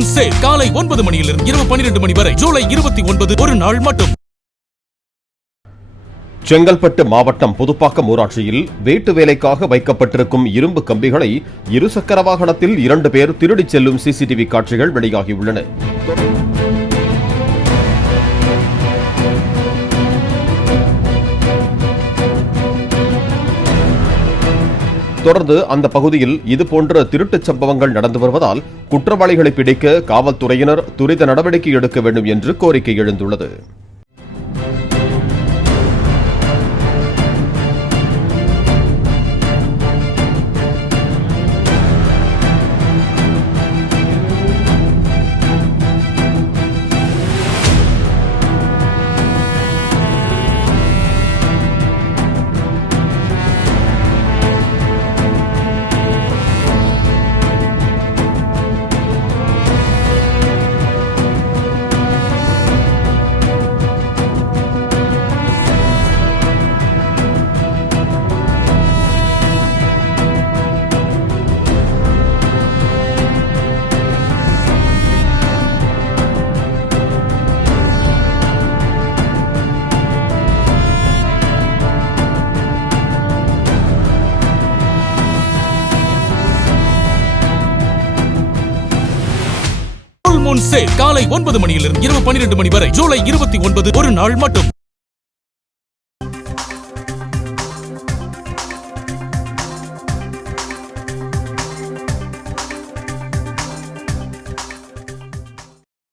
Moon sale காலை 9 மணியிலிருந்து இரவு 12 மணி வரை ஜூலை 29 ஒரு நாள் மட்டும். செங்கல்பட்டு மாவட்டம் புதுப்பாக்கம் ஊராட்சியில் வீட்டு வேலைக்காக வைக்கப்பட்டிருக்கும் இரும்பு கம்பிகளை இருசக்கர வாகனத்தில் 2 பேர் திருடிச் செல்லும் சிசிடிவி காட்சிகள் வெளியாகியுள்ளன. தொடர்ந்து அந்த பகுதியில் இதுபோன்ற திருட்டுச் சம்பவங்கள் நடந்து வருவதால் குற்றவாளிகளை பிடிக்க காவல்துறையினர் துரித நடவடிக்கை எடுக்க வேண்டும் என்று கோரிக்கை எழுந்துள்ளது. மூன் சேல் காலை 9 மணியிலிருந்து இரவு 12 மணி வரை ஜூலை 29 ஒரு நாள் மட்டும்.